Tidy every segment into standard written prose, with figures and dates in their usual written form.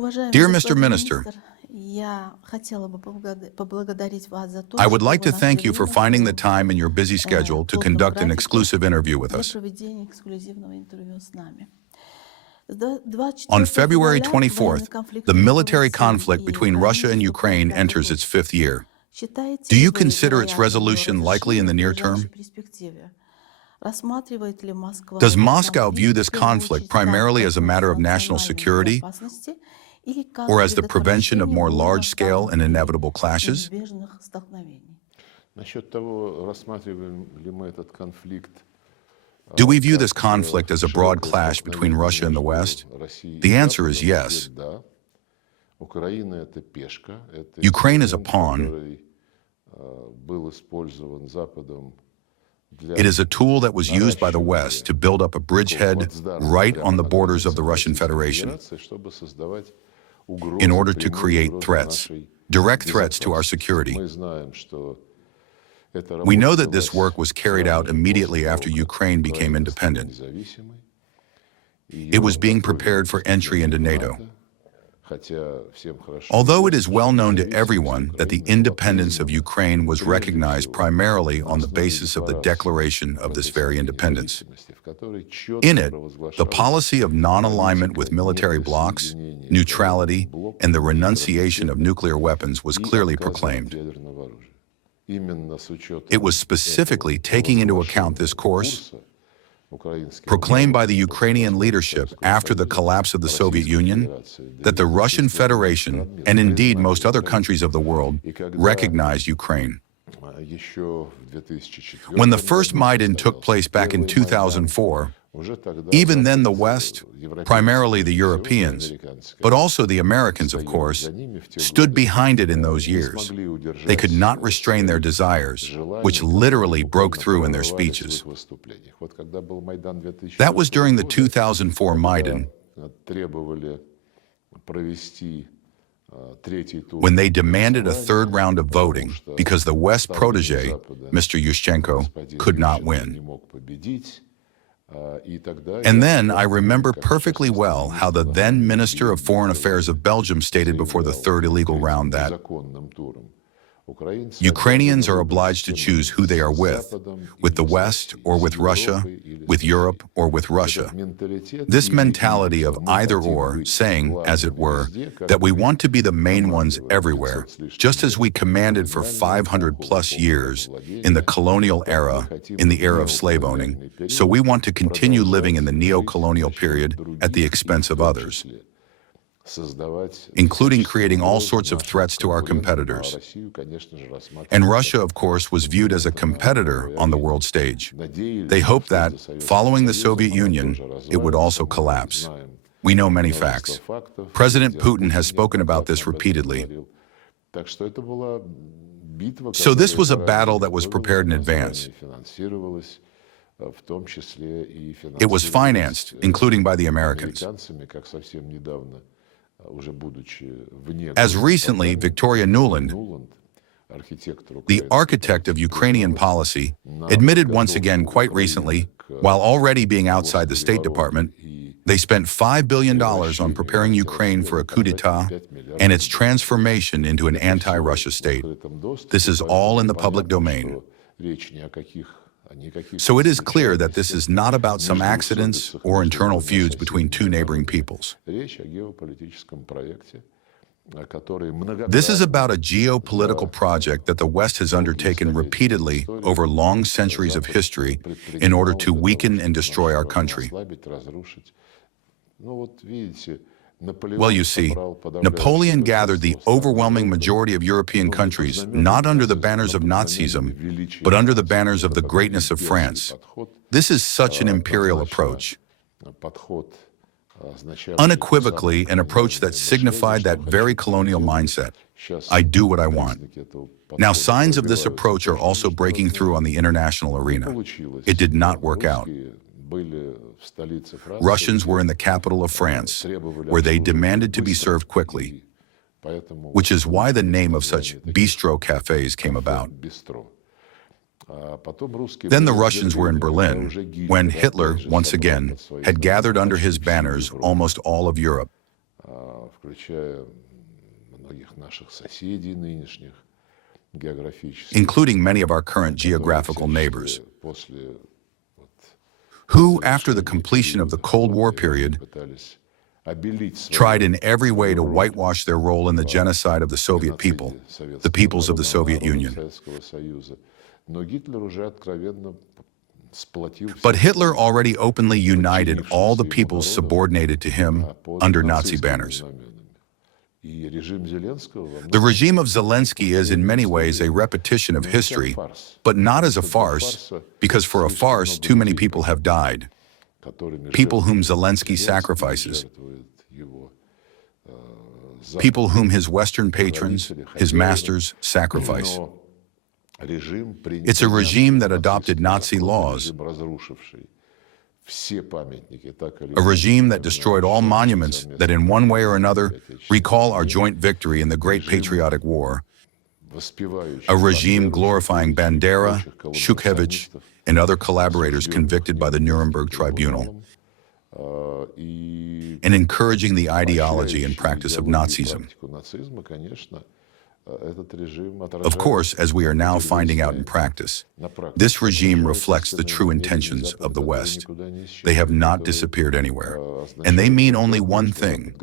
Dear Mr. Minister, I would like to thank you for finding the time in your busy schedule to conduct an exclusive interview with us. On February 24th, the military conflict between Russia and Ukraine enters its fifth year. Do you consider its resolution likely in the near term? Does Moscow view this conflict primarily as a matter of national security or as the prevention of more large-scale and inevitable clashes? Do we view this conflict as a broad clash between Russia and the West? The answer is yes. Ukraine is a pawn. It is a tool that was used by the West to build up a bridgehead right on the borders of the Russian Federation in order to create threats, direct threats to our security. We know that this work was carried out immediately after Ukraine became independent. It was being prepared for entry into NATO. Although it is well known to everyone that the independence of Ukraine was recognized primarily on the basis of the declaration of this very independence. In it, the policy of non-alignment with military blocs, neutrality, and the renunciation of nuclear weapons was clearly proclaimed. It was specifically taking into account this course, proclaimed by the Ukrainian leadership after the collapse of the Soviet Union, that the Russian Federation, and indeed most other countries of the world, recognized Ukraine. When the first Maidan took place back in 2004, even then the West, primarily the Europeans, but also the Americans, of course, stood behind it in those years. They could not restrain their desires, which literally broke through in their speeches. That was during the 2004 Maidan, when they demanded a third round of voting because the West protege, Mr. Yushchenko, could not win. And then I remember perfectly well how the then Minister of Foreign Affairs of Belgium stated before the third illegal round that Ukrainians are obliged to choose who they are with the West or with Russia, with Europe or with Russia. This mentality of either or, saying, as it were, that we want to be the main ones everywhere, just as we commanded for 500 plus years in the colonial era, in the era of slave owning, so we want to continue living in the neo-colonial period at the expense of others, including creating all sorts of threats to our competitors. And Russia, of course, was viewed as a competitor on the world stage. They hoped that, following the Soviet Union, it would also collapse. We know many facts. President Putin has spoken about this repeatedly. So this was a battle that was prepared in advance. It was financed, including by the Americans. As recently, Victoria Nuland, the architect of Ukrainian policy, admitted once again quite recently, while already being outside the State Department, they spent $5 billion on preparing Ukraine for a coup d'etat and its transformation into an anti-Russia state. This is all in the public domain. So it is clear that this is not about some accidents or internal feuds between two neighboring peoples. This is about a geopolitical project that the West has undertaken repeatedly over long centuries of history in order to weaken and destroy our country. Well, you see, Napoleon gathered the overwhelming majority of European countries not under the banners of Nazism, but under the banners of the greatness of France. This is such an imperial approach. Unequivocally, an approach that signified that very colonial mindset. I do what I want. Now, signs of this approach are also breaking through on the international arena. It did not work out. Russians were in the capital of France, where they demanded to be served quickly, which is why the name of such bistro cafes came about. Then the Russians were in Berlin, when Hitler, once again, had gathered under his banners almost all of Europe. including many of our current geographical neighbors, who, after the completion of the Cold War period, tried in every way to whitewash their role in the genocide of the Soviet people, the peoples of the Soviet Union. But Hitler already openly united all the peoples subordinated to him under Nazi banners. The regime of Zelensky is in many ways a repetition of history, but not as a farce, because for a farce too many people have died, people whom Zelensky sacrifices, people whom his Western patrons, his masters, sacrifice. It's a regime that adopted Nazi laws, a regime that destroyed all monuments that in one way or another recall our joint victory in the Great Patriotic War, a regime glorifying Bandera, Shukhevich, and other collaborators convicted by the Nuremberg Tribunal, and encouraging the ideology and practice of Nazism. Of course, as we are now finding out in practice, this regime reflects the true intentions of the West. They have not disappeared anywhere, and they mean only one thing,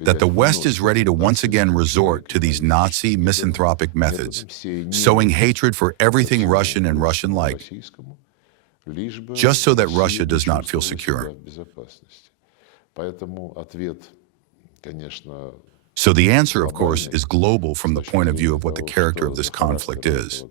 that the West is ready to once again resort to these Nazi misanthropic methods, sowing hatred for everything Russian and Russian-like, just so that Russia does not feel secure. So the answer, of course, is global from the point of view of what the character of this conflict is.